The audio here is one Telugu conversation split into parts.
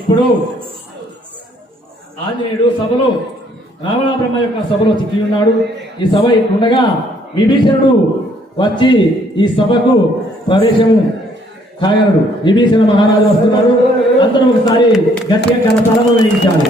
ఇప్పుడు ఆంజనేయుడు సభలో రావణ బ్రహ్మ యొక్క సభలో చిక్కి ఉన్నాడు. ఈ సభ ఇట్లుండగా విభీషణుడు వచ్చి ఈ సభకు ప్రవేశము కాగలడు. విభీషణ మహారాజు వస్తున్నాడు. అందరూ ఒకసారి గట్టిగా కరతాళము వేయించాలి.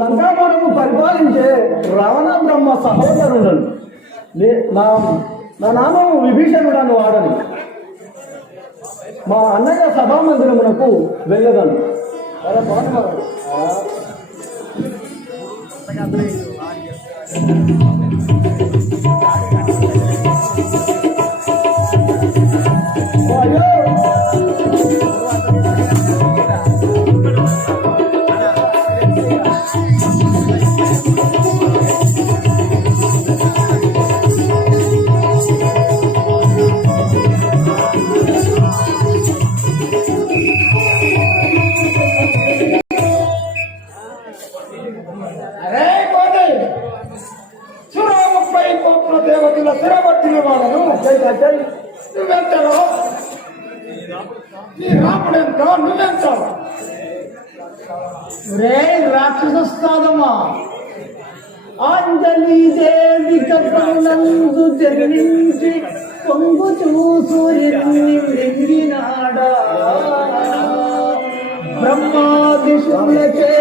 లంకాపురము పరిపాలించే రావణ బ్రహ్మ సహోదరుడు. నా నామం విభీషణుడను వాడని. మా అన్నయ్య సభామందిరమునకు వెళ్ళదను. దేవతల స్థిరపట్టిన వాళ్ళను నువ్వెంతలో నీ రాముడెంత నువ్వెంత రే రాక్షసస్తాదమా అంజలి దేవి కపలందు జన్మించి పొంగు చూసు బ్రహ్మాదిశులకే